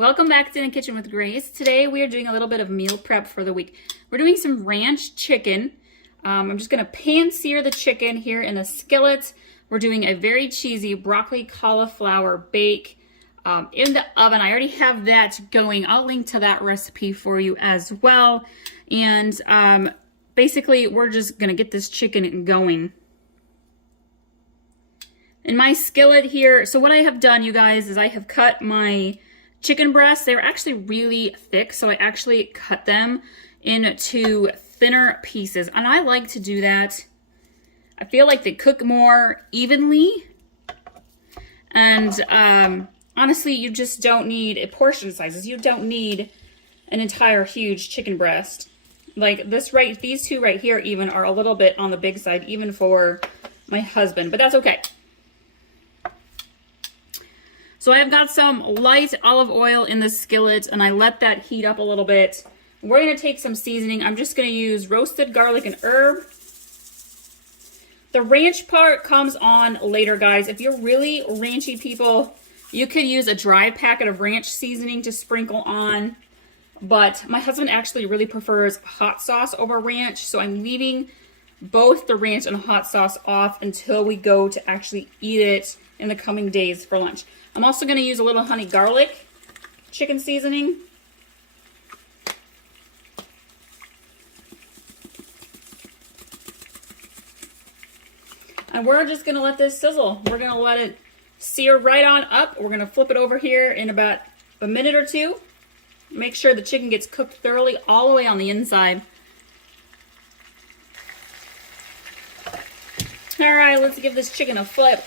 Welcome back to the kitchen with Grace. Today we are doing a little bit of meal prep for the week. We're doing some ranch chicken. I'm just going to pan sear the chicken here in a skillet. We're doing a very cheesy broccoli cauliflower bake in the oven. I already have that going. I'll link to that recipe for you as well. And basically we're just going to get this chicken going. In my skillet here, so what I have done, you guys, is I have cut my chicken breasts. They were actually really thick, so I actually cut them into thinner pieces. And I like to do that. I feel like they cook more evenly. And honestly, you just don't need portion sizes. You don't need an entire huge chicken breast. Like these two right here even are a little bit on the big side, even for my husband, but that's okay. So I've got some light olive oil in the skillet and I let that heat up a little bit. We're gonna take some seasoning. I'm just gonna use roasted garlic and herb. The ranch part comes on later, guys. If you're really ranchy people, you could use a dry packet of ranch seasoning to sprinkle on. But my husband actually really prefers hot sauce over ranch, so I'm leaving both the ranch and hot sauce off until we go to actually eat it in the coming days for lunch. I'm also going to use a little honey garlic chicken seasoning. And we're just going to let this sizzle. We're going to let it sear right on up. We're going to flip it over here in about a minute or two. Make sure the chicken gets cooked thoroughly all the way on the inside. All right, let's give this chicken a flip.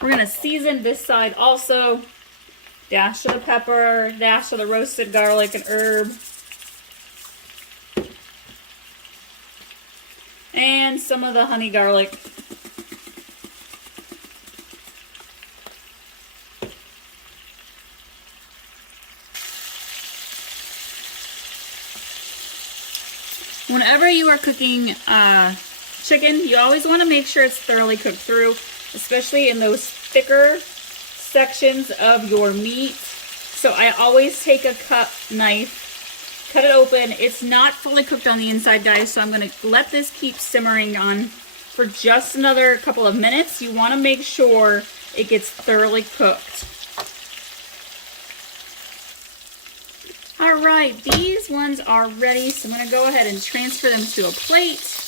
We're gonna season this side also. Dash of the pepper, dash of the roasted garlic and herb. And some of the honey garlic. Whenever you are cooking chicken, you always want to make sure it's thoroughly cooked through, especially in those thicker sections of your meat. So I always take a knife, cut it open. It's not fully cooked on the inside, guys, so I'm going to let this keep simmering on for just another couple of minutes. You want to make sure it gets thoroughly cooked. All right, these ones are ready, so I'm going to go ahead and transfer them to a plate.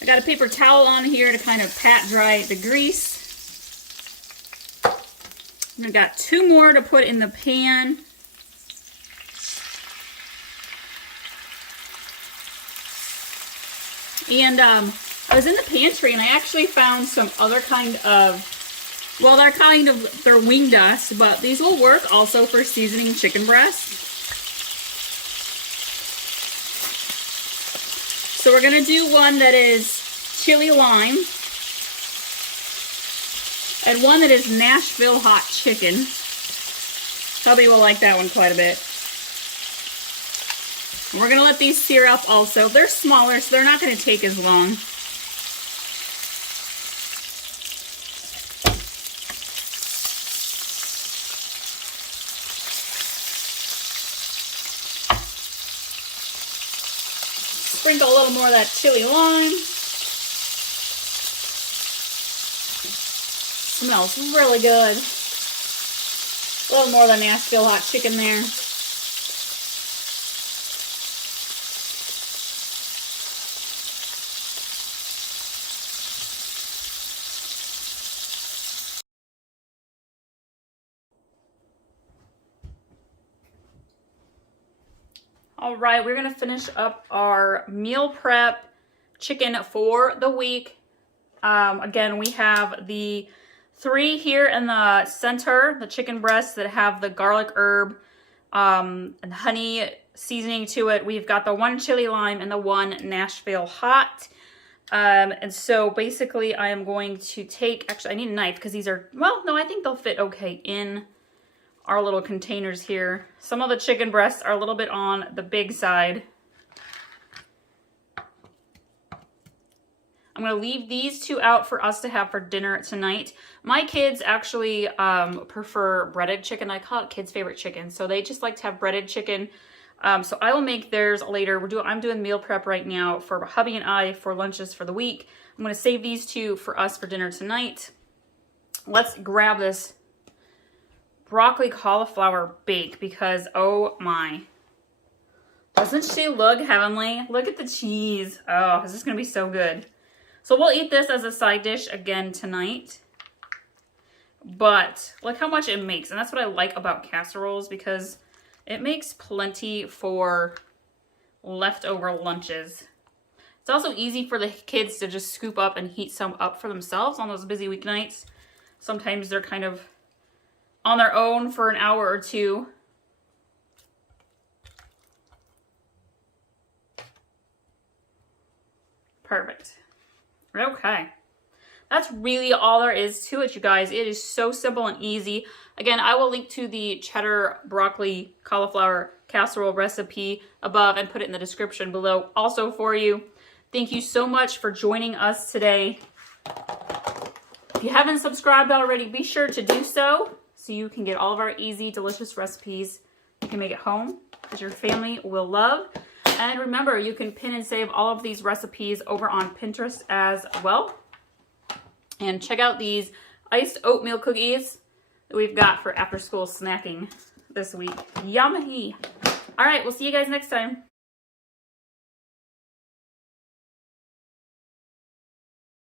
I got a paper towel on here to kind of pat dry the grease. I've got two more to put in the pan. And I was in the pantry and I actually found some other kind of, well, they're wing dust, but these will work also for seasoning chicken breasts. So we're gonna do one that is chili lime and one that is Nashville hot chicken. Hubby will like that one quite a bit. We're gonna let these sear up also. They're smaller, so they're not gonna take as long. Sprinkle a little more of that chili lime. Smells really good. A little more of the Nashville hot chicken there. All right, we're gonna finish up our meal prep chicken for the week. Again, we have the 3 here in the center, the chicken breasts that have the garlic herb and honey seasoning to it. We've got the 1 chili lime and the 1 Nashville hot. And so basically I am going to take, actually I need a knife because these are, well, no, I think they'll fit okay in our little containers here. Some of the chicken breasts are a little bit on the big side. I'm going to leave these two out for us to have for dinner tonight. My kids actually prefer breaded chicken. I call it kids' favorite chicken. So they just like to have breaded chicken. So I will make theirs later. I'm doing meal prep right now for hubby and I for lunches for the week. I'm going to save these two for us for dinner tonight. Let's grab this broccoli cauliflower bake because, oh my. Doesn't she look heavenly? Look at the cheese. Oh, this is going to be so good. So we'll eat this as a side dish again tonight. But look how much it makes. And that's what I like about casseroles because it makes plenty for leftover lunches. It's also easy for the kids to just scoop up and heat some up for themselves on those busy weeknights. Sometimes they're kind of on their own for an hour or two. Perfect. Okay. That's really all there is to it, you guys. It is so simple and easy. Again, I will link to the cheddar broccoli cauliflower casserole recipe above and put it in the description below also for you. Thank you so much for joining us today. If you haven't subscribed already, be sure to do so you can get all of our easy, delicious recipes you can make at home that your family will love. And remember, you can pin and save all of these recipes over on Pinterest as well. And check out these iced oatmeal cookies that we've got for after school snacking this week. Yummy! All right, we'll see you guys next time.